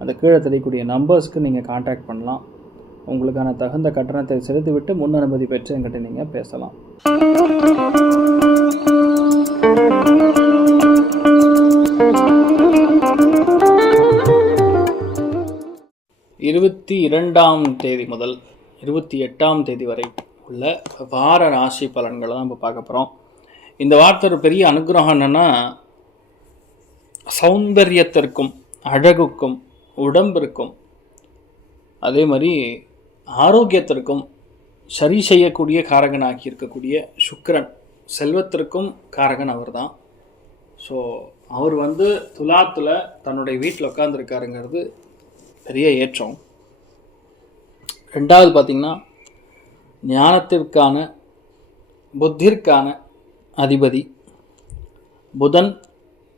அந்த கீழே தெரியக்கூடிய நம்பர்ஸ்க்கு நீங்கள் காண்டாக்ட் பண்ணலாம். உங்களுக்கான தகுந்த கட்டணத்தை செலுத்திவிட்டு முன் அனுமதி பெற்று என்கிட்ட நீங்கள் பேசலாம். இருபத்தி இரண்டாம் தேதி முதல் இருபத்தி எட்டாம் தேதி வரை உள்ள வார ராசி பலன்களை தான் இப்போ பார்க்க போகிறோம் இந்த வார்த்தை ஒரு பெரிய அனுகிரகம் என்னென்னா சௌந்தரியத்திற்கும் அழகுக்கும் உடம்பிற்கும் அதே மாதிரி ஆரோக்கியத்திற்கும் சரி செய்யக்கூடிய காரகனாகி இருக்கக்கூடிய சுக்கரன் செல்வத்திற்கும் காரகன் அவர் தான் ஸோ அவர் வந்து துலாத்தில் தன்னுடைய வீட்டில் உட்காந்துருக்காருங்கிறது பெரிய ஏற்றம். ரெண்டாவது பார்த்திங்கன்னா ஞானத்திற்கான புத்திற்கான அதிபதி. புதன்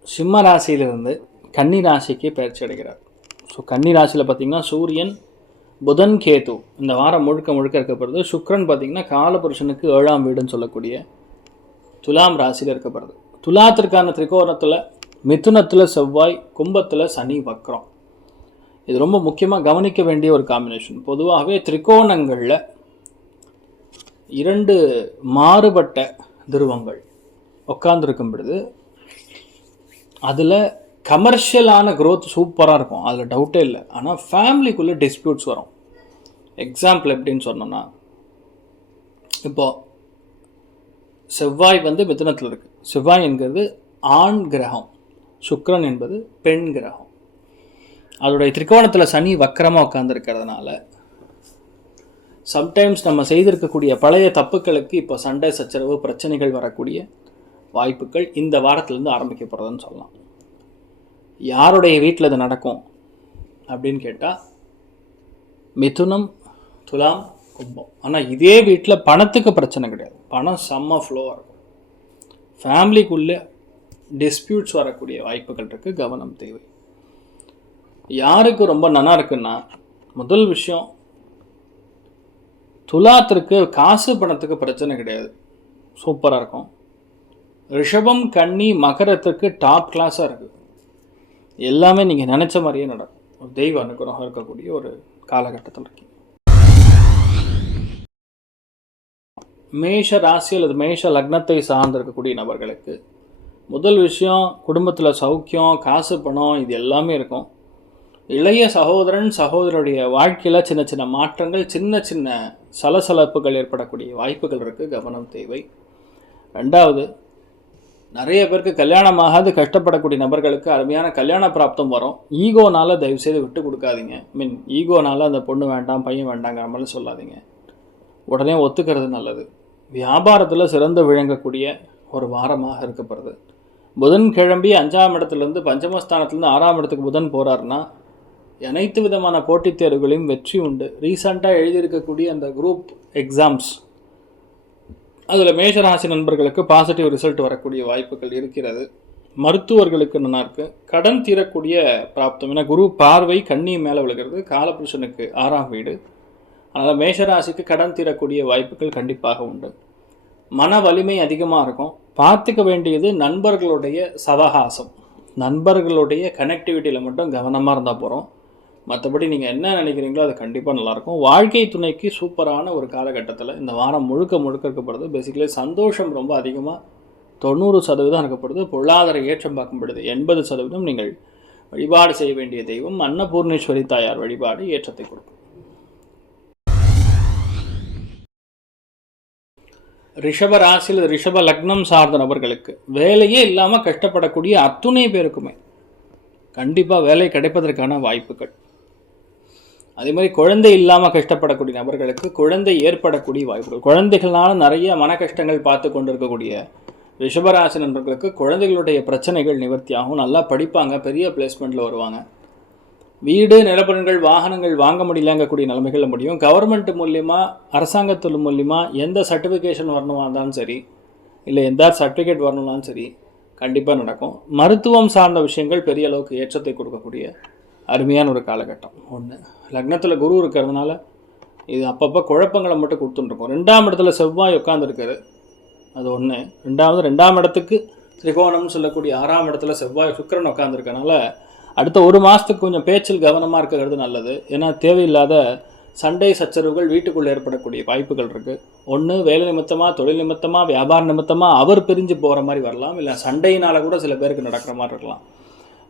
சிம்ம ராசியிலிருந்து கன்னி ராசிக்கு பயிற்சி அடைகிறார். ஸோ கன்னி ராசியில் பார்த்திங்கன்னா சூரியன் புதன் கேது. இந்த வாரம் முழுக்க முழுக்க இருக்கப்படுது சுக்ரன் பார்த்திங்கன்னா காலபுருஷனுக்கு ஏழாம் வீடுன்னு சொல்லக்கூடிய துலாம் ராசியில் இருக்கப்படுது துலாத்திற்கான திரிகோணத்தில் மிதுனத்தில் செவ்வாய் கும்பத்தில் சனி வக்ரம். இது ரொம்ப முக்கியமாக கவனிக்க வேண்டிய ஒரு காம்பினேஷன் பொதுவாகவே திரிகோணங்களில் இரண்டு மாறுபட்ட துருவங்கள் உட்காந்துருக்கும் பொழுது அதில் கமர்ஷியலான க்ரோத் சூப்பராக இருக்கும். அதில் டவுட்டே இல்லை. ஆனால் ஃபேமிலிக்குள்ளே டிஸ்பியூட்ஸ் வரும். எக்ஸாம்பிள் எப்படின்னு சொன்னோன்னா இப்போது செவ்வாய் வந்து மிதனத்தில் இருக்குது செவ்வாய் என்கிறது ஆண் கிரகம். சுக்ரன் என்பது பெண் கிரகம். அதோடைய திரிகோணத்தில் சனி வக்கரமாக உட்காந்துருக்கிறதுனால சம்டைம்ஸ் நம்ம செய்திருக்கக்கூடிய பழைய தப்புக்களுக்கு இப்போ சண்டை சச்சரவு பிரச்சனைகள் வரக்கூடிய வாய்ப்புகள் இந்த வாரத்திலேருந்து ஆரம்பிக்கப்படுறதுன்னு சொல்லலாம். யாருடைய வீட்டில் இது நடக்கும் அப்படின்னு கேட்டால் மிதுனம் துலாம் கும்பம். ஆனால் இதே வீட்டில் பணத்துக்கு பிரச்சனை கிடையாது. பணம் செம்ம ஃப்ளோவாக இருக்கும். ஃபேமிலிக்குள்ளே டிஸ்பியூட்ஸ் வரக்கூடிய வாய்ப்புகள் இருக்குது கவனம் தேவை. யாருக்கு ரொம்ப நல்லா இருக்குன்னா முதல் விஷயம் துலாத்திற்கு காசு பணத்துக்கு பிரச்சனை கிடையாது. சூப்பராக இருக்கும். ரிஷபம் கன்னி மகரத்துக்கு டாப் கிளாஸாக இருக்குது எல்லாமே நீங்கள் நினச்ச மாதிரியே நடக்கும். ஒரு தெய்வ அனுகிரகம் இருக்கக்கூடிய ஒரு காலகட்டத்தில் இருக்கீங்க. மேஷ ராசி அல்லது மேஷ லக்னத்தை சார்ந்திருக்கக்கூடிய நபர்களுக்கு முதல் விஷயம் குடும்பத்தில் சௌக்கியம் காசு பணம் இது எல்லாமே இருக்கும். இளைய சகோதரன் சகோதரருடைய வாழ்க்கையில் சின்ன சின்ன மாற்றங்கள் சின்ன சின்ன சலசலப்புகள் ஏற்படக்கூடிய வாய்ப்புகள் இருக்குது கவனம் தேவை. ரெண்டாவது நிறைய பேருக்கு கல்யாணம் ஆகாது கஷ்டப்படக்கூடிய நபர்களுக்கு அருமையான கல்யாண பிராப்தம் வரும். ஈகோனால் தயவுசெய்து விட்டு கொடுக்காதீங்க. மீன் ஈகோனால் அந்த பொண்ணு வேண்டாம் பையன் வேண்டாங்கிற மாதிரி சொல்லாதீங்க. உடனே ஒத்துக்கிறது நல்லது. வியாபாரத்தில் சிறந்து விளங்கக்கூடிய ஒரு வாரமாக இருக்கப்படுது புதன் கிளம்பி அஞ்சாம் இடத்துலேருந்து பஞ்சமஸ்தானத்துலேருந்து ஆறாம் இடத்துக்கு புதன் போகிறாருன்னா அனைத்து விதமான போட்டித் தேர்வுகளையும் வெற்றி உண்டு. ரீசண்டாக எழுதியிருக்கக்கூடிய அந்த குரூப் எக்ஸாம்ஸ் அதில் மேஷராசி நண்பர்களுக்கு பாசிட்டிவ் ரிசல்ட் வரக்கூடிய வாய்ப்புகள் இருக்கிறது. மருத்துவர்களுக்கு நல்லா இருக்கு? கடன் தீரக்கூடிய பிராப்தம். ஏன்னா குரு பார்வை கண்ணி மேலே விழுகிறது. காலபுருஷனுக்கு ஆறாம் வீடு. அதனால் மேஷராசிக்கு கடன் தீரக்கூடிய வாய்ப்புகள் கண்டிப்பாக உண்டு. மன வலிமை அதிகமாக இருக்கும். பார்த்துக்க வேண்டியது நண்பர்களுடைய சவகாசம். நண்பர்களுடைய கனெக்டிவிட்டியில் மட்டும் கவனமாக இருந்தால் போகிறோம் மற்றபடி நீங்கள் என்ன நினைக்கிறீங்களோ அது கண்டிப்பாக நல்லாயிருக்கும். வாழ்க்கை துணைக்கு சூப்பரான ஒரு காலகட்டத்தில் இந்த வாரம் முழுக்க முழுக்க இருக்கப்படுது பேசிக்கலி சந்தோஷம் ரொம்ப அதிகமாக தொண்ணூறு சதவீதம் இருக்கப்படுது பொருளாதார ஏற்றம் பார்க்கப்படுது எண்பது சதவீதம் நீங்கள் வழிபாடு செய்ய வேண்டிய தெய்வம் அன்னபூர்ணேஸ்வரி தாயார் வழிபாடு ஏற்றத்தை கொடுக்கும். ரிஷப ராசியில் ரிஷப லக்னம் சார்ந்த நபர்களுக்கு வேலையே இல்லாமல் கஷ்டப்படக்கூடிய அத்துணை பேருக்குமே கண்டிப்பாக வேலை கிடைப்பதற்கான வாய்ப்புகள். அதே மாதிரி குழந்தை இல்லாமல் கஷ்டப்படக்கூடிய நபர்களுக்கு குழந்தை ஏற்படக்கூடிய வாய்ப்புகள். குழந்தைகள்னால நிறைய மன கஷ்டங்கள் பார்த்து கொண்டு இருக்கக்கூடிய ரிஷபராசி நண்பர்களுக்கு குழந்தைகளுடைய பிரச்சனைகள் நிவர்த்தியாகும். நல்லா படிப்பாங்க பெரிய பிளேஸ்மெண்ட்டில் வருவாங்க. வீடு நிலப்பரன்கள் வாகனங்கள் வாங்க முடியலங்கக்கூடிய நிலைமைகள் முடியும். கவர்மெண்ட் மூலியமாக அரசாங்கத்தில் மூலியமாக எந்த சர்டிஃபிகேஷன் வரணுமா இருந்தாலும் சரி இல்லை எந்த சர்டிஃபிகேட் வரணும்னாலும் சரி கண்டிப்பாக நடக்கும். மருத்துவம் சார்ந்த விஷயங்கள் பெரிய அளவுக்கு ஏற்றத்தை கொடுக்கக்கூடிய அருமையான ஒரு காலகட்டம். ஒன்று லக்னத்தில் குரு இருக்கிறதுனால இது அப்பப்போ குழப்பங்களை மட்டும் கொடுத்துட்டுருக்கோம். ரெண்டாம் இடத்துல செவ்வாய் உட்காந்துருக்காரு அது ஒன்று ரெண்டாவது ரெண்டாம் இடத்துக்கு திரிகோணம்னு சொல்லக்கூடிய ஆறாம் இடத்துல செவ்வாய் சுக்கிரன் உட்காந்துருக்கனால அடுத்த ஒரு மாதத்துக்கு கொஞ்சம் பேச்சில் கவனமாக இருக்கிறது நல்லது. ஏன்னா தேவையில்லாத சண்டை சச்சரவுகள் வீட்டுக்குள்ளே ஏற்படக்கூடிய வாய்ப்புகள் இருக்குது ஒன்று வேலை நிமித்தமாக தொழில் நிமித்தமாக வியாபார நிமித்தமாக அவர் பிரிஞ்சு போகிற மாதிரி வரலாம். இல்லை சண்டையினால் கூட சில பேருக்கு நடக்கிற மாதிரி இருக்கலாம்.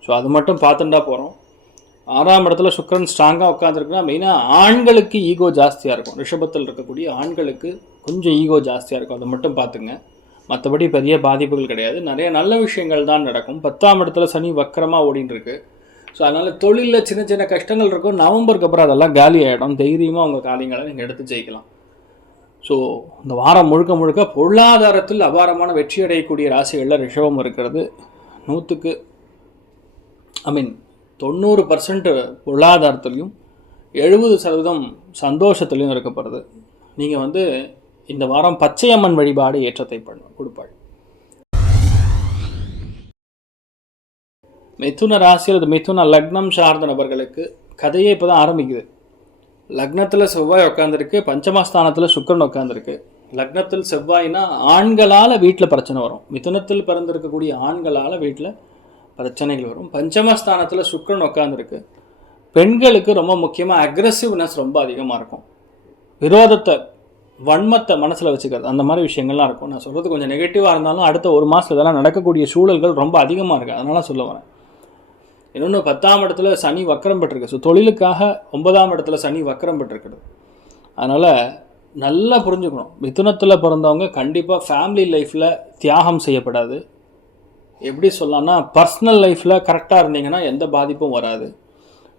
ஸோ அது மட்டும் பார்த்துட்டா போகிறோம் ஆறாம் இடத்துல சுக்கரன் ஸ்ட்ராங்காக உட்காந்துருக்குன்னா மெயினாக ஆண்களுக்கு ஈகோ ஜாஸ்தியாக இருக்கும். ரிஷபத்தில் இருக்கக்கூடிய ஆண்களுக்கு கொஞ்சம் ஈகோ ஜாஸ்தியாக இருக்கும். அதை மட்டும் பார்த்துங்க. மற்றபடி பெரிய பாதிப்புகள் கிடையாது. நிறைய நல்ல விஷயங்கள் தான் நடக்கும். பத்தாம் இடத்துல சனி வக்கரமாக ஓடின்னு இருக்கு ஸோ அதனால் தொழிலில் சின்ன சின்ன கஷ்டங்கள் இருக்கும். நவம்பருக்கு அப்புறம் அதெல்லாம் காலி ஆகிடும் தைரியமாக உங்கள் காரியங்களை நீங்கள் எடுத்து ஜெயிக்கலாம். ஸோ இந்த வாரம் முழுக்க முழுக்க பொருளாதாரத்தில் அபாரமான வெற்றி அடையக்கூடிய ராசிகளில் ரிஷபம் இருக்கிறது. நூற்றுக்கு ஐ மீன் தொண்ணூறு பர்சன்ட் பொருளாதாரத்துலேயும் எழுபது சதவீதம் சந்தோஷத்துலேயும் இருக்கப்படுது நீங்கள் வந்து இந்த வாரம் பச்சையம்மன் வழிபாடு ஏற்றத்தை பண்ண கொடுப்பாள். மிதுன ராசி அல்லது மிதுன லக்னம் சார்ந்த நபர்களுக்கு கதையே இப்போ தான் ஆரம்பிக்குது. லக்னத்தில் செவ்வாய் உட்காந்துருக்கு பஞ்சமஸ்தானத்தில் சுக்கரன் உட்காந்துருக்கு லக்னத்தில் செவ்வாய்னா ஆண்களால் வீட்டில் பிரச்சனை வரும். மிதுனத்தில் பிறந்திருக்கக்கூடிய ஆண்களால் வீட்டில் பிரச்சனைகள் வரும். பஞ்சமஸ்தானத்தில் சுக்கிரன் உட்காந்துருக்கு பெண்களுக்கு ரொம்ப முக்கியமாக அக்ரஸிவ்னஸ் ரொம்ப அதிகமாக இருக்கும். விரோதத்தை வன்மத்தை மனசில் வச்சுக்கிறது அந்த மாதிரி விஷயங்கள்லாம் இருக்கும். நான் சொல்கிறது கொஞ்சம் நெகட்டிவாக இருந்தாலும் அடுத்த ஒரு மாதத்துல இதெல்லாம் நடக்கக்கூடிய சூழல்கள் ரொம்ப அதிகமாக இருக்குது அதனால் சொல்ல வரேன். இன்னொன்று பத்தாம் இடத்துல சனி வக்கரம் பெற்றிருக்கு. ஸோ தொழிலுக்காக ஒன்பதாம் இடத்துல சனி வக்கரம் பெற்றிருக்கிறது அதனால் நல்லா புரிஞ்சுக்கணும். மிதுனத்தில் பிறந்தவங்க கண்டிப்பாக ஃபேமிலி லைஃப்பில் தியாகம் செய்யப்படாது. எப்படி சொல்லலாம்னா பர்சனல் லைஃப்பில் கரெக்டாக இருந்தீங்கன்னா எந்த பாதிப்பும் வராது.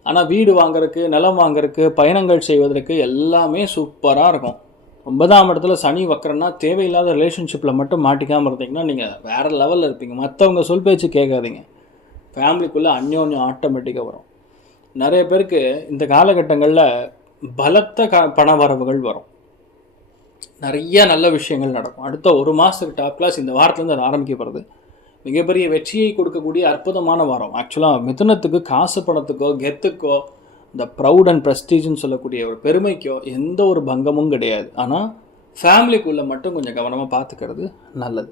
ஆனால் வீடு வாங்குறதுக்கு நிலம் வாங்குறதுக்கு பயணங்கள் செய்வதற்கு எல்லாமே சூப்பராக இருக்கும். ஒன்பதாம் இடத்துல சனி வக்கரன்னா தேவையில்லாத ரிலேஷன்ஷிப்பில் மட்டும் மாட்டிக்காமல் இருந்தீங்கன்னா நீங்கள் வேறு லெவலில் இருப்பீங்க. மற்றவங்க சொல் பேச்சு கேட்காதீங்க. ஃபேமிலிக்குள்ளே அந்யோன்யம் ஆட்டோமேட்டிக்காக வரும். நிறைய பேருக்கு இந்த காலகட்டங்களில் பலத்த க பண வரவுகள் வரும். நிறைய நல்ல விஷயங்கள் நடக்கும். அடுத்த ஒரு மாதத்துக்கு டாப் கிளாஸ் இந்த வாரத்துலேருந்து அது ஆரம்பிக்கப்படுது. மிகப்பெரிய வெற்றியை கொடுக்கக்கூடிய அற்புதமான வாரம். ஆக்சுவலாக மிதுனத்துக்கு காசு பணத்துக்கோ கெத்துக்கோ இந்த ப்ரௌட் அண்ட் ப்ரெஸ்டீஜ்னு சொல்லக்கூடிய ஒரு பெருமைக்கோ எந்த ஒரு பங்கமும் கிடையாது. ஆனால் ஃபேமிலிக்குள்ளே மட்டும் கொஞ்சம் கவனமாக பார்த்துக்கிறது நல்லது.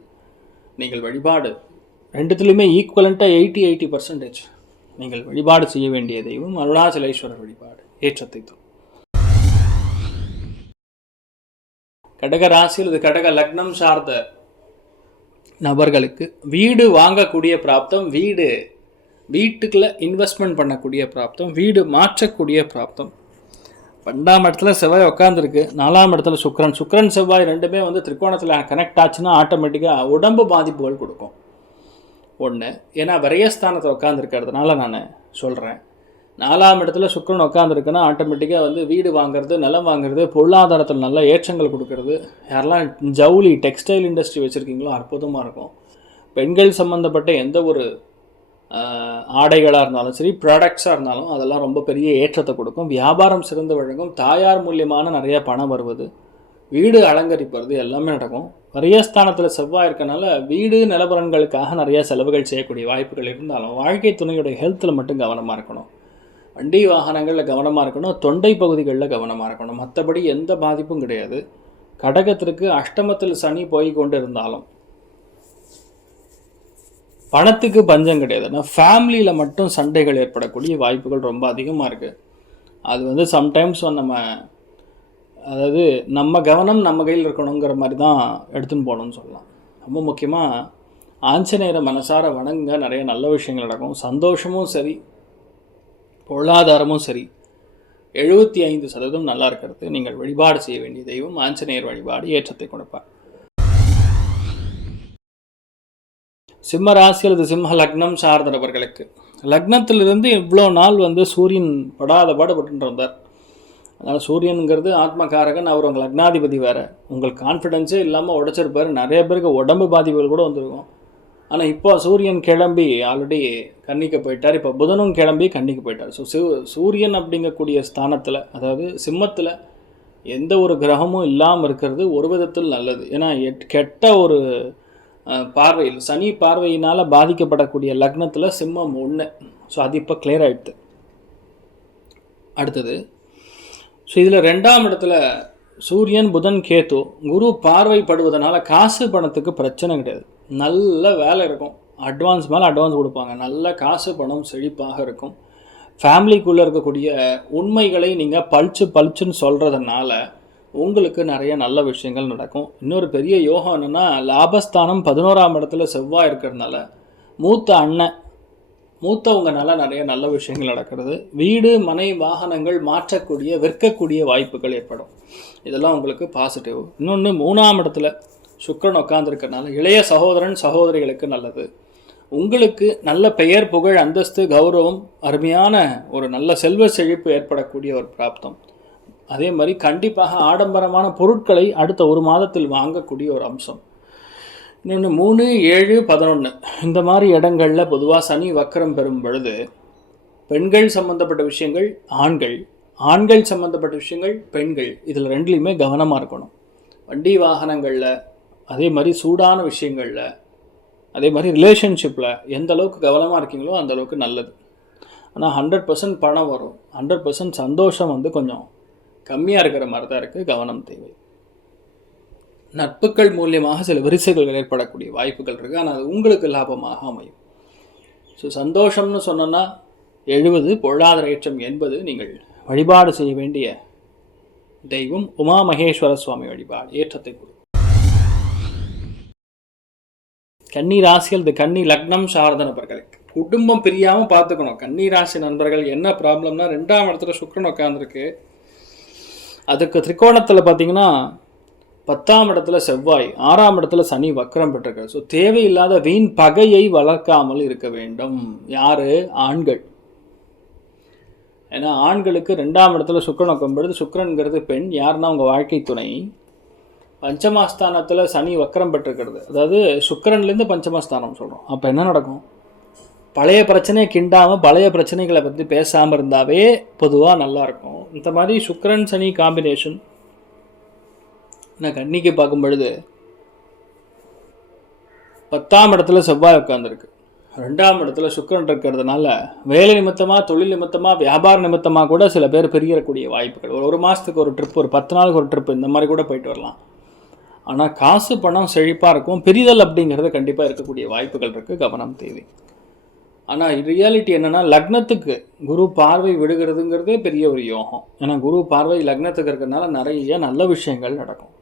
நீங்கள் வழிபாடு ரெண்டுத்துலேயுமே ஈக்குவலண்ட்டாக எயிட்டி எயிட்டி பர்சன்டேஜ் நீங்கள் வழிபாடு செய்ய வேண்டிய தெய்வம் அருணாச்சலேஸ்வரர் வழிபாடு ஏற்றத்தை தரும். கடக ராசியில் இது கடக லக்னம் சார்ந்த நபர்களுக்கு வீடு வாங்கக்கூடிய பிராப்தம் வீடு வீட்டுக்குள்ள இன்வெஸ்ட்மெண்ட் பண்ணக்கூடிய பிராப்தம் வீடு மாற்றக்கூடிய பிராப்தம். பன்னெண்டாம் இடத்துல செவ்வாய் உட்காந்துருக்கு நாலாம் இடத்துல சுக்கிரன். சுக்கரன் செவ்வாய் ரெண்டுமே வந்து திரிகோணத்தில் கனெக்ட் ஆச்சுன்னா ஆட்டோமேட்டிக்காக உடம்பு பாதிப்புகள் கொடுக்கும். ஒன்று ஏன்னா விரயஸ்தானத்தில் உட்காந்துருக்கிறதுனால நான் சொல்கிறேன் நாலாம் இடத்துல சுக்கரன் உட்காந்துருக்குன்னா ஆட்டோமேட்டிக்காக வந்து வீடு வாங்குறது நிலம் வாங்குறது பொருளாதாரத்தில் நல்ல ஏற்றங்கள் கொடுக்கறது. யாரெல்லாம் ஜவுளி டெக்ஸ்டைல் இண்டஸ்ட்ரி வச்சுருக்கீங்களோ அற்புதமாக இருக்கும். பெண்கள் சம்மந்தப்பட்ட எந்த ஒரு ஆடைகளாக இருந்தாலும் சரி ப்ராடக்ட்ஸாக இருந்தாலும் அதெல்லாம் ரொம்ப பெரிய ஏற்றத்தை கொடுக்கும். வியாபாரம் சிறந்து வழங்கும் தாயார் மூலியமான நிறைய பணம் வருவது. வீடு அலங்கரிப்பது எல்லாமே நடக்கும். நிறைய ஸ்தானத்தில் செவ்வாய் இருக்கனால வீடு நிலவரங்களுக்காக நிறைய செலவுகள் செய்யக்கூடிய வாய்ப்புகள் இருந்தாலும் வாழ்க்கை துணையுடைய ஹெல்த்தில் மட்டும் கவனமாக இருக்கணும். வண்டி வாகனங்களில் கவனமாக இருக்கணும் தொண்டை பகுதிகளில் கவனமாக இருக்கணும். மற்றபடி எந்த பாதிப்பும் கிடையாது. கடகத்திற்கு அஷ்டமத்தில் சனி போய் கொண்டு இருந்தாலும் பணத்துக்கு பஞ்சம் கிடையாது. ஆனால் ஃபேமிலியில் மட்டும் சண்டைகள் ஏற்படக்கூடிய வாய்ப்புகள் ரொம்ப அதிகமாக இருக்குது அது வந்து சம்டைம்ஸ் நம்ம அதாவது நம்ம கவனம் நம்ம கையில் இருக்கணுங்கிற மாதிரி தான் எடுத்துன்னு போகணும்னு சொல்லலாம். ரொம்ப முக்கியமாக ஆஞ்சநேயரை மனசார வணங்க நிறைய நல்ல விஷயங்கள் நடக்கும். சந்தோஷமும் சரி பொருளாதாரமும் சரி. எழுபத்தி ஐந்து சதவீதம் நல்லா இருக்கிறது. நீங்கள் வழிபாடு செய்ய வேண்டிய தெய்வம் ஆஞ்சநேயர் வழிபாடு ஏற்றத்தை கொடுப்பார். சிம்ம ராசி அல்லது சிம்ம லக்னம் சார்ந்த நபர்களுக்கு லக்னத்திலிருந்து இவ்வளோ நாள் வந்து சூரியன் படாத பாடுபட்டு இருந்தார் அதனால் சூரியனுங்கிறது ஆத்மகாரகன் அவர் உங்கள் லக்னாதிபதி வேறு. உங்களுக்கு கான்ஃபிடென்ஸே இல்லாமல் உடைச்சிருப்பார். நிறைய பேருக்கு உடம்பு பாதிப்புகள் கூட வந்திருக்கும். ஆனால் இப்போ சூரியன் கிளம்பி ஆல்ரெடி கன்னிக்கு போயிட்டார். இப்போ புதனும் கிளம்பி கன்னிக்கு போயிட்டார். ஸோ சிவ சூரியன் அப்படிங்கக்கூடிய ஸ்தானத்தில் அதாவது சிம்மத்தில் எந்த ஒரு கிரகமும் இல்லாமல் இருக்கிறது ஒரு விதத்தில் நல்லது. ஏன்னா எட் கெட்ட ஒரு பார்வையில் சனி பார்வையினால் பாதிக்கப்படக்கூடிய லக்னத்தில் சிம்மம் ஒன்று ஸோ அது இப்போ கிளியர் ஆயிடுது. அடுத்தது ஸோ இதில் ரெண்டாம் இடத்துல சூரியன் புதன் கேத்து குரு பார்வைப்படுவதனால காசு பணத்துக்கு பிரச்சனை கிடையாது. நல்ல வேலை இருக்கும். அட்வான்ஸ் மேலே அட்வான்ஸ் கொடுப்பாங்க. நல்ல காசு பணம் செழிப்பாக இருக்கும். ஃபேமிலிக்குள்ளே இருக்கக்கூடிய உண்மைகளை நீங்கள் பளிச்சு பளிச்சுன்னு சொல்கிறதுனால உங்களுக்கு நிறைய நல்ல விஷயங்கள் நடக்கும். இன்னொரு பெரிய யோகம் என்னென்னா லாபஸ்தானம் பதினோராம் இடத்துல செவ்வாய் இருக்கிறதுனால மூத்த அண்ணன் மூத்தவங்கனால நிறைய நல்ல விஷயங்கள் நடக்கிறது. வீடு மனை வாகனங்கள் மாற்றக்கூடிய விற்கக்கூடிய வாய்ப்புகள் ஏற்படும். இதெல்லாம் உங்களுக்கு பாசிட்டிவ் இன்னொன்று மூணாம் இடத்துல சுக்கரன் உட்காந்துருக்கறனால இளைய சகோதரன் சகோதரிகளுக்கு நல்லது. உங்களுக்கு நல்ல பெயர் புகழ் அந்தஸ்து கௌரவம் அருமையான ஒரு நல்ல செல்வ செழிப்பு ஏற்படக்கூடிய ஒரு பிராப்தம். அதே மாதிரி கண்டிப்பாக ஆடம்பரமான பொருட்களை அடுத்த ஒரு மாதத்தில் வாங்கக்கூடிய ஒரு அம்சம். இன்னொன்று மூணு ஏழு பதினொன்று இந்த மாதிரி இடங்களில் பொதுவாக சனி வக்கரம் பெறும் பொழுது பெண்கள் சம்மந்தப்பட்ட விஷயங்கள் ஆண்கள். ஆண்கள் சம்மந்தப்பட்ட விஷயங்கள் பெண்கள். இதில் ரெண்டுலேயுமே கவனமாக இருக்கணும். வண்டி வாகனங்களில் அதே மாதிரி சூடான விஷயங்களில் அதே மாதிரி ரிலேஷன்ஷிப்பில் எந்த அளவுக்கு கவனமாக இருக்கீங்களோ அந்த அளவுக்கு நல்லது. ஆனால் ஹண்ட்ரட் பர்சன்ட் பணம் வரும். ஹண்ட்ரட் பர்சன்ட் சந்தோஷம் வந்து கொஞ்சம் கம்மியாக இருக்கிற மாதிரி தான் இருக்குது கவனம் தேவை. நட்புகள் மூலியமாக சில விரிசல்கள் ஏற்படக்கூடிய வாய்ப்புகள் இருக்குது ஆனால் அது உங்களுக்கு லாபமாக அமையும். ஸோ சந்தோஷம்னு சொன்னோன்னா எழுபது பொருளாதார ஏற்றம் என்பது நீங்கள் வழிபாடு செய்ய வேண்டிய தெய்வம் உமா மகேஸ்வர சுவாமி வழிபாடு ஏற்றத்தை கொடுக்கும். கன்னி ராசிகள் இந்த கன்னி லக்னம் சாரத நபர்களுக்கு குடும்பம் பிரியாமல் பார்த்துக்கணும். கன்னி ராசி நண்பர்கள் என்ன ப்ராப்ளம்னா ரெண்டாம் இடத்துல சுக்கிரன் உட்காந்துருக்கு அதுக்கு திரிகோணத்தில் பார்த்தீங்கன்னா பத்தாம் இடத்துல செவ்வாய் ஆறாம் இடத்துல சனி வக்கரம் பெற்றிருக்காரு. ஸோ தேவையில்லாத வீண் பகையை வளர்க்காமல் இருக்க வேண்டும். யார்? ஆண்கள். ஏன்னா ஆண்களுக்கு ரெண்டாம் இடத்துல சுக்கிரன் உட்கும்பொழுது சுக்கிரன்கிறது பெண் யாருன்னா உங்கள் வாழ்க்கை துணை. பஞ்சமாஸ்தானத்தில் சனி வக்கரம் பெற்றிருக்கிறது. அதாவது சுக்கரன்லேருந்து பஞ்சமஸ்தானம் சொல்கிறோம் அப்போ என்ன நடக்கும்? பழைய பிரச்சனையை கிண்டாமல் பழைய பிரச்சனைகளை பற்றி பேசாமல் இருந்தாவே பொதுவாக நல்லாயிருக்கும் இந்த மாதிரி சுக்கரன் சனி காம்பினேஷன் நான் கன்னிக்கு பார்க்கும் பொழுது பத்தாம் இடத்துல செவ்வாய் உட்காந்துருக்கு ரெண்டாம் இடத்துல சுக்கரன் இருக்கிறதுனால வேலை நிமித்தமாக தொழில் நிமித்தமாக வியாபார நிமித்தமாக கூட சில பேர் பெரியக்கூடிய வாய்ப்புகள். ஒரு ஒரு மாதத்துக்கு ஒரு ட்ரிப் ஒரு பத்து நாளுக்கு ஒரு ட்ரிப் இந்த மாதிரி கூட போயிட்டு வரலாம். ஆனால் காசு பணம் செழிப்பாக இருக்கும். பிரிதல் அப்படிங்கிறது கண்டிப்பாக இருக்கக்கூடிய வாய்ப்புகள் இருக்குது கவனம் தேவை. ஆனால் ரியாலிட்டி என்னென்னா லக்னத்துக்கு குரு பார்வை விடுகிறதுங்கிறதே பெரிய ஒரு யோகம். ஏன்னா குரு பார்வை லக்னத்துக்கு இருக்கிறதுனால நிறைய நல்ல விஷயங்கள் நடக்கும்.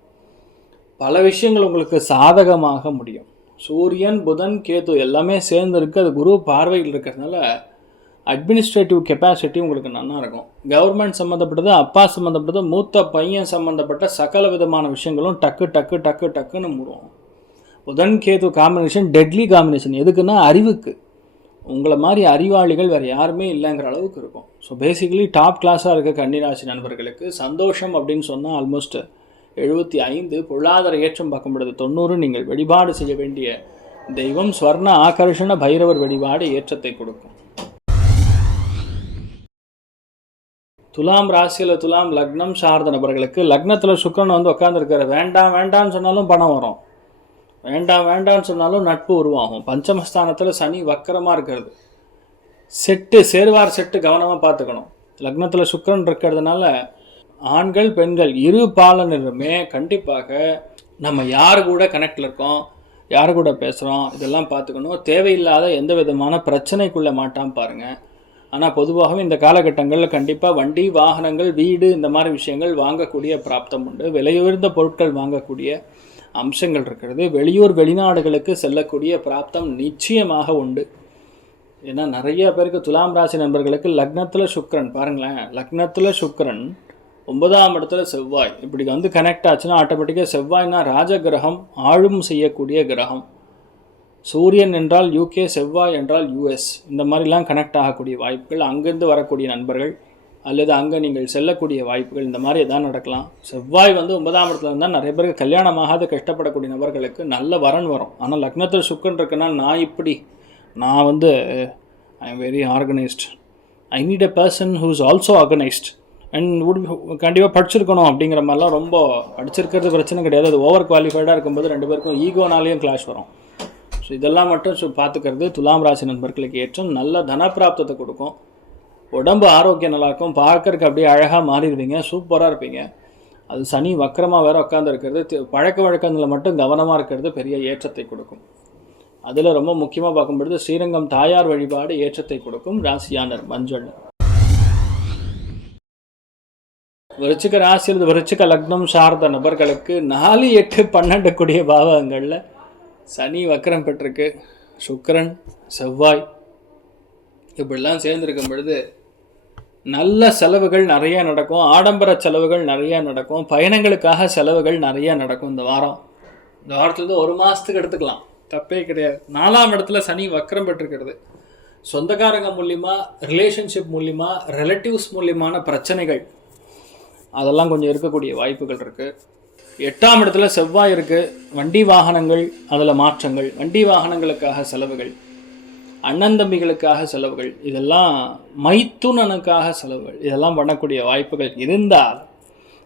பல விஷயங்கள் உங்களுக்கு சாதகமாக முடியும். சூரியன் புதன் கேது எல்லாமே சேர்ந்து இருக்கு. அது குரு பார்வையில் இருக்கிறதுனால அட்மினிஸ்ட்ரேட்டிவ் கெப்பாசிட்டி உங்களுக்கு நல்லா இருக்கும். கவர்மெண்ட் சம்மந்தப்பட்டது அப்பா சம்மந்தப்பட்டது மூத்த பையன் சம்மந்தப்பட்ட சகல விதமான விஷயங்களும் டக்கு டக்கு டக்கு டக்குன்னு முடிவோம் புதன் கேது காம்பினேஷன் டெட்லி காம்பினேஷன் எதுக்குன்னா அறிவுக்கு. உங்களை மாதிரி அறிவாளிகள் வேறு யாருமே இல்லைங்கிற அளவுக்கு இருக்கும். ஸோ பேசிக்கலி டாப் கிளாஸாக இருக்க கன்னிராசி நண்பர்களுக்கு சந்தோஷம் அப்படின்னு சொன்னால் ஆல்மோஸ்ட் எழுபத்தி ஐந்து பொருளாதார ஏற்றம் பார்க்கும்பொழுது தொண்ணூறு நீங்கள் வழிபாடு செய்ய வேண்டிய தெய்வம் ஸ்வர்ண ஆகர்ஷண பைரவர் வழிபாடு ஏற்றத்தை கொடுக்கும். துலாம் ராசியில் துலாம் லக்னம் சார்ந்த நபர்களுக்கு லக்னத்தில் சுக்கரன் வந்து உட்காந்துருக்காரு வேண்டாம் வேண்டாம்னு சொன்னாலும் பணம் வரும். வேண்டாம் வேண்டாம்னு சொன்னாலும் நட்பு உருவாகும். பஞ்சமஸ்தானத்தில் சனி வக்கரமாக இருக்கிறது. செட்டு சேருவார் செட்டு கவனமாக பார்த்துக்கணும். லக்னத்தில் சுக்கரன் இருக்கிறதுனால ஆண்கள் பெண்கள் இரு பாலனருமே கண்டிப்பாக நம்ம யார் கூட கனெக்டில் இருக்கோம் யார் கூட பேசுகிறோம் இதெல்லாம் பார்த்துக்கணும். தேவையில்லாத எந்த விதமான பிரச்சனைக்குள்ளே மாட்டான் பாருங்கள் ஆனால் பொதுவாகவே இந்த காலகட்டங்களில் கண்டிப்பாக வண்டி வாகனங்கள் வீடு இந்த மாதிரி விஷயங்கள் வாங்கக்கூடிய பிராப்தம் உண்டு. விலையுயர்ந்த பொருட்கள் வாங்கக்கூடிய அம்சங்கள் இருக்கிறது. வெளியூர் வெளிநாடுகளுக்கு செல்லக்கூடிய பிராப்தம் நிச்சயமாக உண்டு. ஏன்னா நிறைய பேருக்கு துலாம் ராசி நண்பர்களுக்கு லக்னத்தில் சுக்கரன். பாருங்களேன் லக்னத்தில் சுக்கரன் ஒன்பதாம் இடத்துல செவ்வாய். இப்படி வந்து கனெக்ட் ஆச்சுன்னா ஆட்டோமேட்டிக்காக செவ்வாய்னா ராஜ கிரகம் ஆளும் செய்யக்கூடிய கிரகம். சூரியன் என்றால் யூகே செவ்வாய் என்றால் யூஎஸ் இந்த மாதிரிலாம் கனெக்ட் ஆகக்கூடிய வாய்ப்புகள் அங்கேருந்து வரக்கூடிய நண்பர்கள் அல்லது அங்கே நீங்கள் செல்லக்கூடிய வாய்ப்புகள் இந்த மாதிரி எதாவது நடக்கலாம். செவ்வாய் வந்து ஒன்பதாம் இடத்துல இருந்தால் நிறைய பேருக்கு கல்யாணமாகாத கஷ்டப்படக்கூடிய நபர்களுக்கு நல்ல வரன் வரும். ஆனால் லக்னத்தில் சுக்கன் இருக்குன்னா நான் இப்படி நான் வந்து I am very organised I need a person who is also organised and would கண்டிப்பாக படிச்சிருக்கணும் அப்படிங்கிற மாதிரிலாம் ரொம்ப படிச்சிருக்கிறது பிரச்சனை கிடையாது. அது ஓவர் குவாலிஃபைடாக இருக்கும்போது ரெண்டு பேருக்கும் ஈகோனாலேயும் கிளாஷ் வரும். ஸோ இதெல்லாம் மட்டும் சு- பார்த்துக்கிறது துலாம் ராசி நண்பர்களுக்கு ஏற்றம் நல்ல தனப்பிராப்தத்தை கொடுக்கும். உடம்பு ஆரோக்கியம் நல்லாயிருக்கும் பார்க்கறதுக்கு அப்படியே அழகாக மாறிடுவீங்க. சூப்பராக இருப்பீங்க. அது சனி வக்கரமாக வேறு உட்காந்து இருக்கிறது பழக்க வழக்கங்களில் மட்டும் கவனமாக இருக்கிறது பெரிய ஏற்றத்தை கொடுக்கும். அதில் ரொம்ப முக்கியமாக பார்க்கும்பொழுது ஸ்ரீரங்கம் தாயார் வழிபாடு ஏற்றத்தை கொடுக்கும் ராசியானர் மஞ்சள். விருச்சிக ராசி அல்லது விருச்சிக லக்னம் சார்ந்த நபர்களுக்கு நாலு எட்டு பன்னெண்டு கூடிய பாவகங்களில் சனி வக்கரம் பெற்றிருக்கு சுக்கிரன் செவ்வாய் இப்படிலாம் சேர்ந்துருக்கும் பொழுது நல்ல செலவுகள் நிறையா நடக்கும் ஆடம்பர செலவுகள் நிறையா நடக்கும் பயணங்களுக்காக செலவுகள் நிறையா நடக்கும் இந்த வாரம். இந்த வாரத்துலேருந்து ஒரு மாதத்துக்கு எடுத்துக்கலாம் தப்பே கிடையாது. நாலாம் இடத்துல சனி வக்கரம் பெற்றிருக்கிறது. சொந்தக்காரங்க மூலியமா ரிலேஷன்ஷிப் மூலியமாக ரிலேட்டிவ்ஸ் மூலியமான பிரச்சனைகள் அதெல்லாம் கொஞ்சம் இருக்கக்கூடிய வாய்ப்புகள் இருக்குது எட்டாம் இடத்துல செவ்வாய் இருக்குது வண்டி வாகனங்கள் அதில் மாற்றங்கள். வண்டி வாகனங்களுக்காக செலவுகள். அண்ணன் தம்பிகளுக்காக செலவுகள். இதெல்லாம் மைத்துனனுக்காக செலவுகள். இதெல்லாம் பண்ணக்கூடிய வாய்ப்புகள் இருந்தால்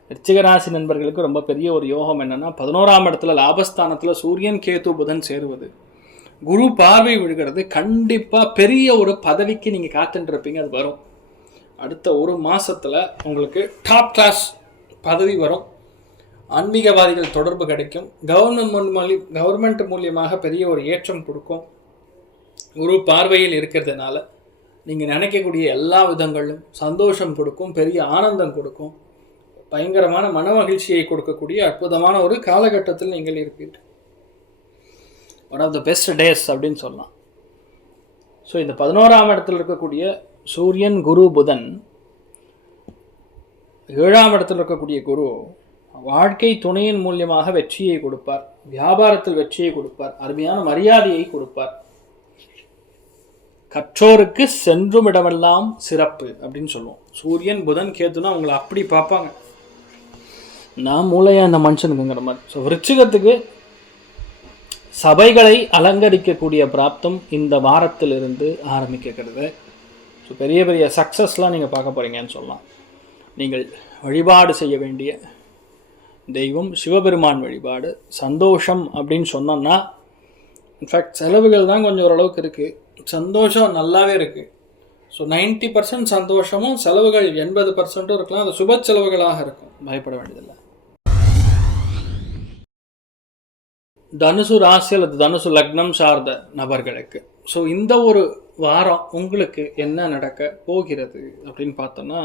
ரிச்சிகராசி நண்பர்களுக்கு ரொம்ப பெரிய ஒரு யோகம் என்னென்னா பதினோராம் இடத்துல லாபஸ்தானத்தில் சூரியன் கேது புதன் சேருவது. குரு பார்வை விழுகிறது. கண்டிப்பாக பெரிய ஒரு பதவிக்கு நீங்கள் காத்துட்டுருப்பீங்க அது வரும். அடுத்த ஒரு மாதத்தில் உங்களுக்கு டாப் கிளாஸ் பதவி வரும். ஆன்மீகவாதிகள் தொடர்பு கிடைக்கும். கவர்மெண்ட் மூலி கவர்மெண்ட் மூலியமாக பெரிய ஒரு ஏற்றம் கொடுக்கும். குரு பார்வையில் இருக்கிறதுனால நீங்கள் நினைக்கக்கூடிய எல்லா விதங்களும் சந்தோஷம் கொடுக்கும் பெரிய ஆனந்தம் கொடுக்கும். பயங்கரமான மன மகிழ்ச்சியை கொடுக்கக்கூடிய அற்புதமான ஒரு காலகட்டத்தில் நீங்கள் இருப்பீர்கள். One of the best days அப்படின்னு சொல்லலாம். ஸோ இந்த பதினோராம் இடத்தில் இருக்கக்கூடிய சூரியன் குரு புதன் ஏழாம் இடத்தில் இருக்கக்கூடிய குரு வாழ்க்கை துணையின் மூலியமாக வெற்றியை கொடுப்பார். வியாபாரத்தில் வெற்றியை கொடுப்பார். அருமையான மரியாதையை கொடுப்பார். கற்றோருக்கு சென்றும் இடமெல்லாம் சிறப்பு அப்படின்னு சொல்லுவோம். சூரியன் புதன் கேத்துனா அவங்கள அப்படி பார்ப்பாங்க. நான் மூளையா அந்த மனுஷனுக்குங்கிற மாதிரி. ஸோ விருச்சிகத்துக்கு சபைகளை அலங்கரிக்கக்கூடிய பிராப்தம் இந்த வாரத்திலிருந்து ஆரம்பிக்கிறது ஸோ பெரிய பெரிய சக்ஸஸ்லாம் நீங்கள் பார்க்க போகிறீங்கன்னு சொல்லலாம். நீங்கள் வழிபாடு செய்ய வேண்டிய தெய்வம் சிவபெருமான் வழிபாடு சந்தோஷம் அப்படின்னு சொன்னோம்னா இன்ஃபேக்ட் செலவுகள் தான் கொஞ்சம் ஓரளவுக்கு இருக்குது சந்தோஷம் நல்லாவே இருக்குது ஸோ 90% பர்சன்ட் சந்தோஷமும் செலவுகள் எண்பது பர்சன்ட்டும் இருக்கலாம். அது சுப செலவுகளாக இருக்கும். பயப்பட வேண்டியதில்லை. தனுசு ராசி அல்லது தனுசு லக்னம் சார்ந்த நபர்களுக்கு. ஸோ இந்த ஒரு வாரம் உங்களுக்கு என்ன நடக்க போகிறது அப்படின்னு பார்த்தோன்னா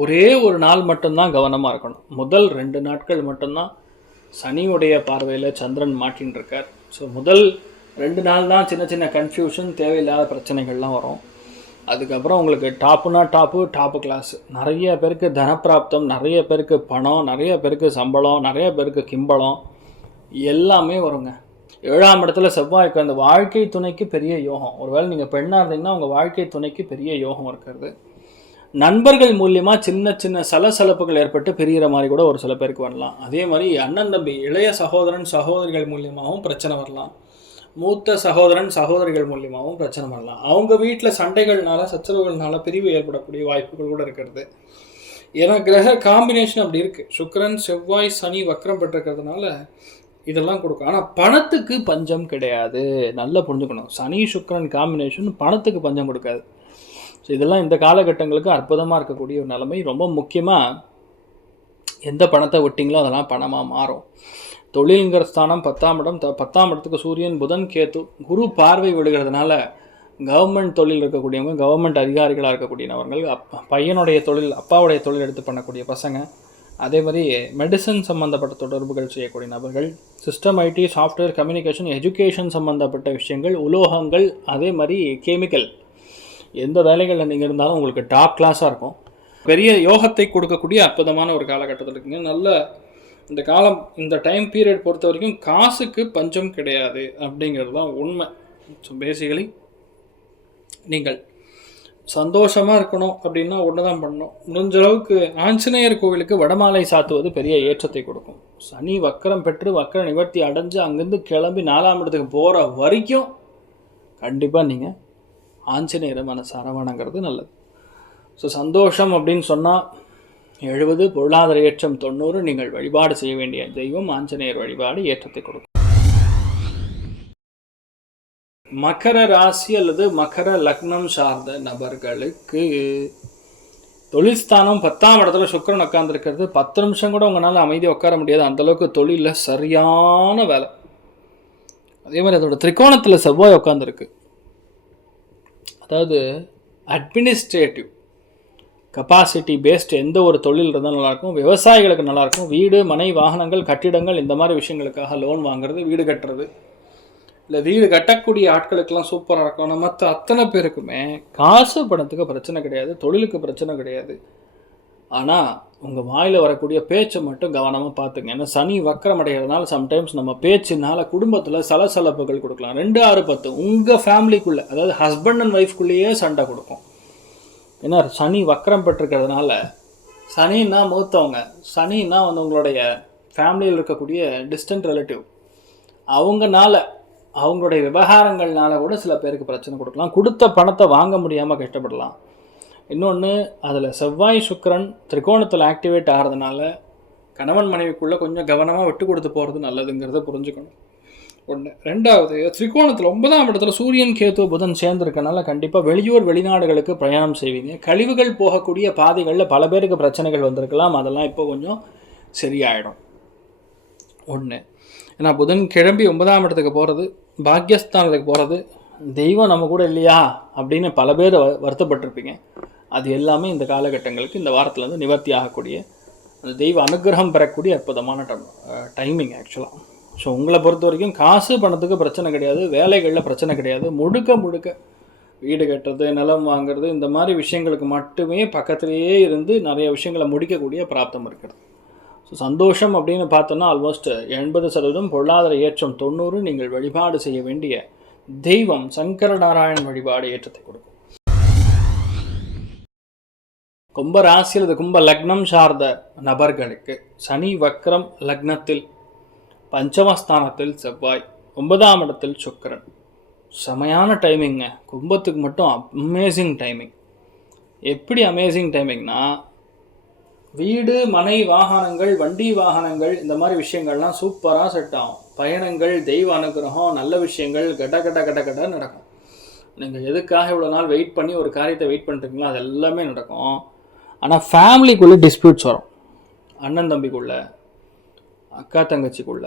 ஒரே ஒரு நாள் மட்டும்தான் கவனமாக இருக்கணும். முதல் ரெண்டு நாட்கள் மட்டும்தான் சனியுடைய பார்வையில் சந்திரன் மாட்டின்னு இருக்கார் ஸோ முதல் ரெண்டு நாள் தான் சின்ன சின்ன கன்ஃபியூஷன் தேவையில்லாத பிரச்சனைகள்லாம் வரும். அதுக்கப்புறம் உங்களுக்கு டாப்புனா டாப்பு டாப்பு கிளாஸ் நிறைய பேருக்கு தனப்பிராப்தம் நிறைய பேருக்கு பணம் நிறைய பேருக்கு சம்பளம் நிறைய பேருக்கு கிம்பளம். எல்லாமே வருங்க. ஏழாம் இடத்துல செவ்வாய்க்கு அந்த வாழ்க்கை துணைக்கு பெரிய யோகம். ஒருவேளை நீங்கள் பெண்ணாக இருந்தீங்கன்னா உங்கள் வாழ்க்கை துணைக்கு பெரிய யோகம் இருக்கிறது. நண்பர்கள் மூலியமாக சின்ன சின்ன சலசலப்புகள் ஏற்பட்டு பிரிகிற மாதிரி கூட ஒரு சில பேருக்கு வரலாம். அதே மாதிரி அண்ணன் தம்பி இளைய சகோதரன் சகோதரிகள் மூலியமாகவும் பிரச்சனை வரலாம். மூத்த சகோதரன் சகோதரிகள் மூலியமாகவும் பிரச்சனை வரலாம். அவங்க வீட்டில் சண்டைகள்னால சச்சரவுகள்னால பிரிவு ஏற்படக்கூடிய வாய்ப்புகள் கூட இருக்கிறது. ஏன்னா கிரக காம்பினேஷன் அப்படி இருக்குது சுக்கரன் செவ்வாய் சனி வக்ரம் பெற்றிருக்கிறதுனால இதெல்லாம் கொடுக்கும். ஆனால் பணத்துக்கு பஞ்சம் கிடையாது. நல்லா புரிஞ்சுக்கணும். சனி சுக்கரன் காம்பினேஷன் பணத்துக்கு பஞ்சம் கொடுக்காது. ஸோ இதெல்லாம் இந்த காலகட்டங்களுக்கு அற்புதமாக இருக்கக்கூடிய ஒரு நிலைமை. ரொம்ப முக்கியமாக எந்த பணத்தை விட்டிங்களோ அதெல்லாம் பணமாக மாறும். தொழிலுங்கிற ஸ்தானம் பத்தாம் இடம். த பத்தாம் இடத்துக்கு சூரியன் புதன் கேத்து குரு பார்வை விடுகிறதுனால கவர்மெண்ட் தொழில் இருக்கக்கூடியவங்க கவர்மெண்ட் அதிகாரிகளாக இருக்கக்கூடியவர்கள் அப் பையனுடைய தொழில் அப்பாவுடைய தொழில் எடுத்து பண்ணக்கூடிய பசங்க அதே மாதிரி மெடிசன் சம்மந்தப்பட்ட தொடர்புகள் செய்யக்கூடிய நபர்கள் system IT software communication education சம்மந்தப்பட்ட விஷயங்கள் உலோகங்கள் அதே மாதிரி கெமிக்கல் எந்த வேலைகளில் நீங்கள் இருந்தாலும் உங்களுக்கு டாப் கிளாஸாக இருக்கும். பெரிய யோகத்தை கொடுக்கக்கூடிய அற்புதமான ஒரு காலகட்டத்தில் இருக்குங்க. நல்ல இந்த காலம் இந்த டைம் பீரியட் பொறுத்த வரைக்கும் காசுக்கு பஞ்சம் கிடையாது அப்படிங்கிறது தான் உண்மை. ஸோ பேசிக்கலி நீங்கள் சந்தோஷமாக இருக்கணும் அப்படின்னா ஒன்று தான் பண்ணணும். முடிஞ்ச அளவுக்கு ஆஞ்சநேயர் கோவிலுக்கு வடமாலை சாத்துவது பெரிய ஏற்றத்தை கொடுக்கும். சனி வக்கரம் பெற்று வக்கர நிவர்த்தி அடைஞ்சு அங்கேருந்து கிளம்பி நாலாம் இடத்துக்கு போகிற வரைக்கும் கண்டிப்பாக நீங்கள் ஆஞ்சநேயரை மனசார வணங்குறது நல்லது. ஸோ சந்தோஷம் அப்படின்னு சொன்னால் எழுபது பொருளாதார ஏற்றம் தொண்ணூறு நீங்கள் வழிபாடு செய்ய வேண்டிய தெய்வம் ஆஞ்சநேயர் வழிபாடு ஏற்றத்தை கொடுக்கும். மகர ராசி அல்லது மகர லக்னம் சார்ந்த நபர்களுக்கு தொழில்ஸ்தானம் பத்தாம் இடத்துல சுக்கிரன் உட்காந்துருக்கிறது பத்து நிமிஷம் கூட உங்களால் அமைதியாக உட்கார முடியாது. அந்தளவுக்கு தொழிலில் சரியான வேலை. அதே மாதிரி அதோட திரிகோணத்தில் செவ்வாய் உட்காந்துருக்கு அதாவது அட்மினிஸ்ட்ரேட்டிவ் கெப்பாசிட்டி பேஸ்ட் எந்த ஒரு தொழில் இருந்தால் நல்லாயிருக்கும். விவசாயிகளுக்கு நல்லாயிருக்கும். வீடு மனை வாகனங்கள் கட்டிடங்கள் இந்த மாதிரி விஷயங்களுக்காக லோன் வாங்குறது வீடு கட்டுறது. இல்லை வீடு கட்டக்கூடிய ஆட்களுக்கெல்லாம் சூப்பராக இருக்கும். ஆனால் மற்ற அத்தனை பேருக்குமே காசு பணத்துக்கு பிரச்சனை கிடையாது. தொழிலுக்கு பிரச்சனை கிடையாது. ஆனால் உங்கள் வாயில் வரக்கூடிய பேச்சை மட்டும் கவனமாக பார்த்துங்க ஏன்னா சனி வக்கரம் அடைகிறதுனால சம்டைம்ஸ் நம்ம பேச்சினால குடும்பத்தில் சலசலப்புகள் கொடுக்கலாம். ரெண்டு ஆறு பத்து. உங்கள் ஃபேமிலிக்குள்ளே அதாவது ஹஸ்பண்ட் அண்ட் ஒய்ஃப்குள்ளேயே சண்டை கொடுக்கும். ஏன்னா சனி வக்கரம் பெற்றிருக்கிறதுனால சனின்னா மூத்தவங்க சனின்னா வந்து உங்களுடைய ஃபேமிலியில் இருக்கக்கூடிய டிஸ்டன்ட் ரிலேட்டிவ் அவங்கனால அவங்களுடைய விவகாரங்கள்னால கூட சில பேருக்கு பிரச்சனை கொடுக்கலாம். கொடுத்த பணத்தை வாங்க முடியாமல் கஷ்டப்படலாம். இன்னொன்று அதில் செவ்வாய் சுக்கிரன் திரிகோணத்தில் ஆக்டிவேட் ஆகிறதுனால கணவன் மனைவிக்குள்ளே கொஞ்சம் கவனமாக விட்டு கொடுத்து போகிறது நல்லதுங்கிறத புரிஞ்சுக்கணும். ஒன்று ரெண்டாவது திரிகோணத்தில் ஒன்பதாம் இடத்துல சூரியன் கேத்து புதன் சேர்ந்துருக்கனால கண்டிப்பாக வெளியூர் வெளிநாடுகளுக்கு பிரயாணம் செய்வீங்க. கழிவுகள் போகக்கூடிய பாதைகளில் பல பேருக்கு பிரச்சனைகள் வந்திருக்கலாம். அதெல்லாம் இப்போ கொஞ்சம் சரியாயிடும். ஒன்று ஏன்னா புதன் கிளம்பி ஒன்பதாம் இடத்துக்கு போகிறது பாக்யஸ்தானத்துக்கு போகிறது தெய்வம் நம்ம கூட இல்லையா? அப்படின்னு பல பேர் வ- வருத்தப்பட்டிருப்பீங்க. அது எல்லாமே இந்த காலகட்டங்களுக்கு இந்த வாரத்தில் வந்து நிவர்த்தி ஆகக்கூடிய அந்த தெய்வ அனுகிரகம் பெறக்கூடிய அற்புதமான டம் டைமிங் ஆக்சுவலாக ஸோ உங்களை பொறுத்த வரைக்கும் காசு பணத்துக்கு பிரச்சனை கிடையாது வேலைகளில் பிரச்சனை கிடையாது. முழுக்க முழுக்க வீடு கட்டுறது நிலம் வாங்குறது இந்த மாதிரி விஷயங்களுக்கு மட்டுமே பக்கத்திலேயே இருந்து நிறைய விஷயங்களை முடிக்கக்கூடிய பிராப்தம் இருக்கிறது. ஸோ சந்தோஷம் அப்படின்னு பார்த்தோன்னா ஆல்மோஸ்ட் எண்பது சதவீதம் பொருளாதார ஏற்றம் தொண்ணூறு நீங்கள் வழிபாடு செய்ய வேண்டிய தெய்வம் சங்கர நாராயண் வழிபாடு ஏற்றத்தை கொடுக்கும். கும்ப ராசி அல்லது கும்ப லக்னம் சார்ந்த நபர்களுக்கு சனி வக்ரம் லக்னத்தில் பஞ்சமஸ்தானத்தில் செவ்வாய் ஒன்பதாம் இடத்தில் சுக்கரன். செமையான டைமிங்க கும்பத்துக்கு மட்டும் அமேசிங் டைமிங் எப்படி அமேசிங் டைமிங்னா வீடு மனை வாகனங்கள் வண்டி வாகனங்கள் இந்த மாதிரி விஷயங்கள்லாம் சூப்பராக செட் ஆகும். பயணங்கள் தெய்வ அனுகிரகம் நல்ல விஷயங்கள் கட கட கட கட நடக்கும். நீங்கள் எதுக்காக இவ்வளோ நாள் வெயிட் பண்ணி ஒரு காரியத்தை வெயிட் பண்ணுறீங்களோ அது எல்லாமே நடக்கும். ஆனால் ஃபேமிலிக்குள்ளே டிஸ்பியூட்ஸ் வரும். அண்ணன் தம்பிக்குள்ள அக்கா தங்கச்சிக்குள்ள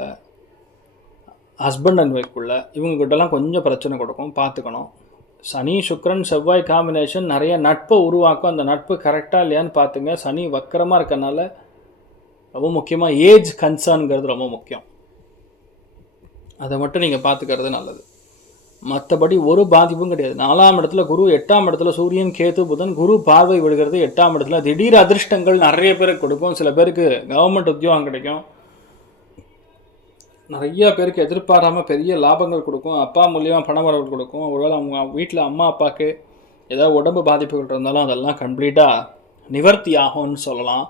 ஹஸ்பண்ட் அண்ட் ஒய்ஃப்குள்ள இவங்ககிட்டலாம் கொஞ்சம் பிரச்சனை கொடுக்கும் பார்த்துக்கணும். சனி சுக்ரன் செவ்வாய் காம்பினேஷன் நிறைய நட்பை உருவாக்கும். அந்த நட்பு கரெக்டாக இல்லையான்னு பார்த்துங்க. சனி வக்கரமாக இருக்கனால ரொம்ப முக்கியமாக ஏஜ் கன்சர்ன்ங்கிறது ரொம்ப முக்கியம். அதை மட்டும் நீங்கள் பார்த்துக்கிறது நல்லது. மற்றபடி ஒரு பாதிப்பும் கிடையாது. நாலாம் இடத்துல குரு எட்டாம் இடத்துல சூரியன் கேத்து புதன் குரு பார்வை விடுகிறது எட்டாம் இடத்துல திடீர் அதிர்ஷ்டங்கள் நிறைய பேருக்கு கொடுக்கும். சில பேருக்கு கவர்மெண்ட் உத்தியோகம் கிடைக்கும். நிறைய பேருக்கு எதிர்பாராமல் பெரிய லாபங்கள் கொடுக்கும். அப்பா மூலியமாக பண வரவு கொடுக்கும். ஒருவேளை அவங்க வீட்டில் அம்மா அப்பாவுக்கு ஏதாவது உடம்பு பாதிப்புகள் இருந்தாலும் அதெல்லாம் கம்ப்ளீட்டாக நிவர்த்தி ஆகும்னு சொல்லலாம்.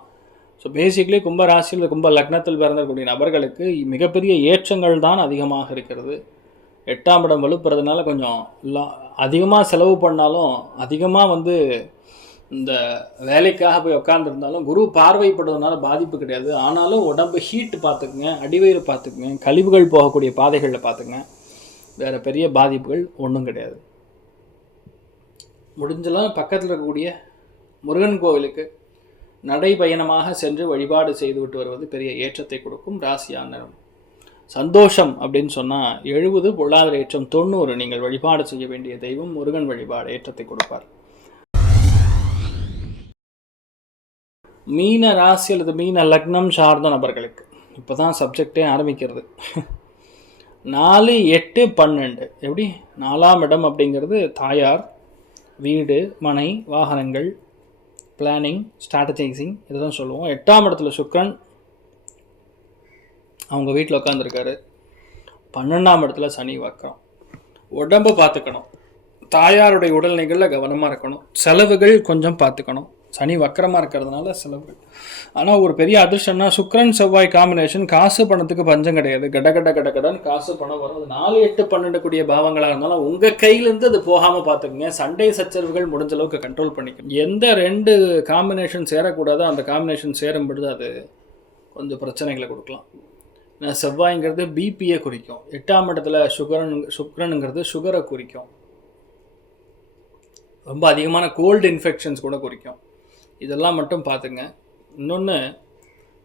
ஸோ பேசிக்லி கும்ப ராசியில் கும்ப லக்னத்தில் பிறந்தக்கூடிய நபர்களுக்கு மிகப்பெரிய ஏற்றங்கள் தான் அதிகமாக இருக்கிறது. எட்டாம் இடம் வலுப்புறதுனால கொஞ்சம் அதிகமாக செலவு பண்ணாலும் அதிகமாக வந்து இந்த வேலைக்காக போய் உட்காந்துருந்தாலும் குரு பார்வைப்படுவதனால பாதிப்பு கிடையாது. ஆனாலும் உடம்பு ஹீட் பார்த்துக்குங்க அடிவயிறு பார்த்துக்குங்க கழிவுகள் போகக்கூடிய பாதைகளில் பார்த்துங்க வேறு பெரிய பாதிப்புகள் ஒன்றும் கிடையாது. முடிஞ்சலாம் பக்கத்தில் இருக்கக்கூடிய முருகன் கோவிலுக்கு நடைபயணமாக சென்று வழிபாடு செய்துவிட்டு வருவது பெரிய ஏற்றத்தை கொடுக்கும் ராசியான சந்தோஷம் அப்படின்னு சொன்னால் எழுபது பொருளாதார ஏற்றம் தொண்ணூறு. நீங்கள் வழிபாடு செய்ய வேண்டிய தெய்வம் முருகன் வழிபாடு ஏற்றத்தை கொடுப்பார். மீன ராசி அல்லது மீன லக்னம் சார்ந்த நபர்களுக்கு. இப்போ தான் சப்ஜெக்டே ஆரம்பிக்கிறது. நாலு எட்டு பன்னெண்டு. எப்படி? நாலாம் இடம் அப்படிங்கிறது தாயார் வீடு மனை வாகனங்கள் பிளானிங் ஸ்ட்ராட்டஜைசிங் இதுதான் சொல்லுவோம். எட்டாம் இடத்துல சுக்ரன் அவங்க வீட்டில் உட்காந்துருக்காரு பன்னெண்டாம் இடத்துல சனி வக்கரம் உடம்பை பார்த்துக்கணும். தாயாருடைய உடல்நிலைகளில் கவனமாக இருக்கணும். செலவுகள் கொஞ்சம் பார்த்துக்கணும். சனி வக்கரமாக இருக்கிறதுனால செலவு ஆனால் ஒரு பெரிய அதிர்ஷ்டம்னா சுக்ரன் செவ்வாய் காம்பினேஷன் காசு பணத்துக்கு பஞ்சம் கிடையாது. கட கட கட கடன் காசு பணம் வரும் அது நாலு எட்டு பன்னெண்டு பாவங்களாக இருந்தாலும் உங்கள் கையிலேருந்து அது போகாமல் பார்த்துக்குங்க. சண்டை சச்சரவுகள் முடிஞ்ச அளவுக்கு கண்ட்ரோல் பண்ணிக்கணும் எந்த ரெண்டு காம்பினேஷன் சேரக்கூடாதோ அந்த காம்பினேஷன் சேரும் பொழுது அது கொஞ்சம் பிரச்சனைகளை கொடுக்கலாம். ஏன்னா செவ்வாய்ங்கிறது பிபியை குறிக்கும். எட்டாம் இடத்துல சுகரன் சுக்ரனுங்கிறது சுகரை குறிக்கும். ரொம்ப அதிகமான கோல்டு இன்ஃபெக்ஷன்ஸ் கூட குறிக்கும். இதெல்லாம் மட்டும் பார்த்துங்க. இன்னொன்று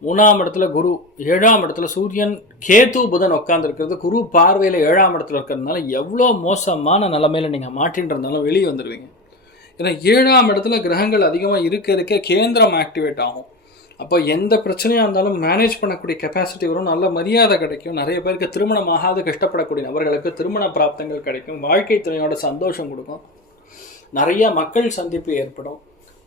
மூணாம் இடத்துல குரு ஏழாம் இடத்துல சூரியன் கேது புதன் உட்காந்துருக்கிறது குரு பார்வையில் ஏழாம் இடத்துல இருக்கிறதுனால எவ்வளோ மோசமான நிலமையில் நீங்கள் மாட்டின்றதுனாலும் வெளியே வந்துடுவீங்க ஏன்னா ஏழாம் இடத்துல கிரகங்கள் அதிகமாக இருக்க இருக்க கேந்திரம் ஆக்டிவேட் ஆகும். அப்போ எந்த பிரச்சனையாக இருந்தாலும் மேனேஜ் பண்ணக்கூடிய கெப்பாசிட்டி வரும். நல்ல மரியாதை கிடைக்கும். நிறைய பேருக்கு திருமணம் ஆகாது கஷ்டப்படக்கூடிய நபர்களுக்கு திருமண பிராப்தங்கள் கிடைக்கும். வாழ்க்கை துணையோட சந்தோஷம் கொடுக்கும். நிறைய மக்கள் சந்திப்பு ஏற்படும்.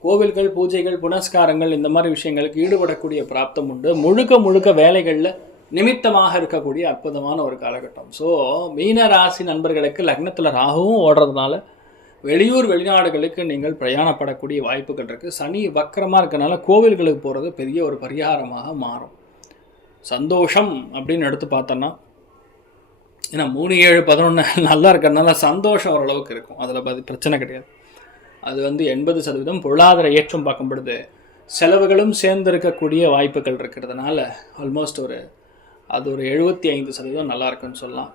கோவில்கள் பூஜைகள் புனஸ்காரங்கள் இந்த மாதிரி விஷயங்களுக்கு ஈடுபடக்கூடிய பிராப்தம் உண்டு. முழுக்க முழுக்க வேலைகளில் நிமித்தமாக இருக்கக்கூடிய அற்புதமான ஒரு காலகட்டம். ஸோ மீன ராசி நண்பர்களுக்கு லக்னத்தில் ராகுவும் ஓடுறதுனால வெளியூர் வெளிநாடுகளுக்கு நீங்கள் பிரயாணப்படக்கூடிய வாய்ப்புகள் இருக்குது சனி வக்கரமாக இருக்கனால கோவில்களுக்கு போகிறது பெரிய ஒரு பரிகாரமாக மாறும். சந்தோஷம் அப்படின்னு எடுத்து பார்த்தோன்னா ஏன்னா மூணு ஏழு பதினொன்று நல்லா இருக்கிறதுனால சந்தோஷம் ஓரளவுக்கு இருக்கும். அதில் பதி பிரச்சனை கிடையாது. அது வந்து எண்பது சதவீதம் பொருளாதார ஏற்றம் பார்க்கும் பொழுது செலவுகளும் சேர்ந்து இருக்கக்கூடிய வாய்ப்புகள் இருக்கிறதுனால ஆல்மோஸ்ட் ஒரு அது ஒரு எழுபத்தி ஐந்து சதவீதம் நல்லாயிருக்குன்னு சொல்லலாம்.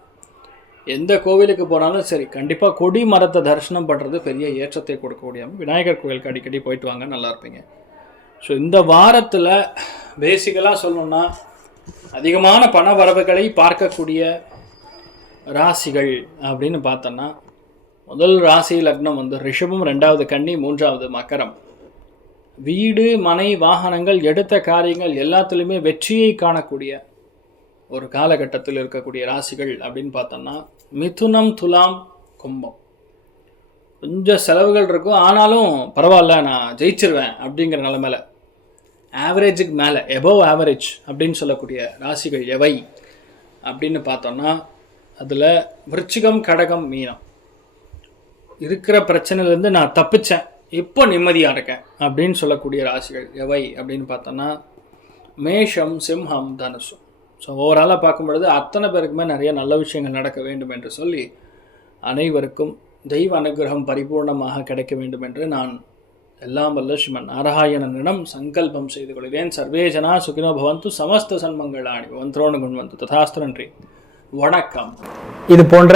எந்த கோவிலுக்கு போனாலும் சரி கண்டிப்பாக கொடி மரத்தை தரிசனம் பண்ணுறது பெரிய ஏற்றத்தை கொடுக்கக்கூடிய விநாயகர் கோவிலுக்கு அடிக்கடி போயிட்டு வாங்க நல்லா இருப்பீங்க. ஸோ இந்த வாரத்தில் பேசிக்கலாக சொல்லணும்னா அதிகமான பண வரவுகளை பார்க்கக்கூடிய ராசிகள் அப்படின்னு பார்த்தோன்னா முதல் ராசி லக்னம் வந்து ரிஷபம் ரெண்டாவது கன்னி மூன்றாவது மக்கரம் வீடு மனை வாகனங்கள் எடுத்த காரியங்கள் எல்லாத்துலேயுமே வெற்றியை காணக்கூடிய ஒரு காலகட்டத்தில் இருக்கக்கூடிய ராசிகள் அப்படின்னு பார்த்தோம்னா மிதுனம் துலாம் கும்பம். கொஞ்சம் செலவுகள் இருக்கும். ஆனாலும் பரவாயில்ல நான் ஜெயிச்சிருவேன் அப்படிங்கிற நிலமையில. ஆவரேஜுக்கு மேலே எபோவ் ஆவரேஜ் அப்படின்னு சொல்லக்கூடிய ராசிகள் எவை அப்படின்னு பார்த்தோம்னா அதில் விருச்சிகம் கடகம் மீனம். இருக்கிற பிரச்சனையிலேருந்து நான் தப்பிச்சேன். இப்போ நிம்மதியாக இருக்கேன் அப்படின்னு சொல்லக்கூடிய ராசிகள் எவை அப்படின்னு பார்த்தோன்னா மேஷம் சிம்ஹம் தனுஷம் ஸோ ஓவராலாக பார்க்கும் பொழுது அத்தனை பேருக்குமே நிறைய நல்ல விஷயங்கள் நடக்க வேண்டும் என்று சொல்லி அனைவருக்கும் தெய்வ அனுகிரகம் பரிபூர்ணமாக கிடைக்க வேண்டும் என்று நான் எல்லாம் வல்ல ஸ்ரீமன் நாராயணனிடம் சங்கல்பம் செய்து கொள்கிறேன். சர்வே ஜனா சுகினோ பவந்து சமஸ்த சன்மங்களாணி. வந்த்ரோணு குண்வந்து. ததாஸ்து நன்றி. வணக்கம். இது போன்ற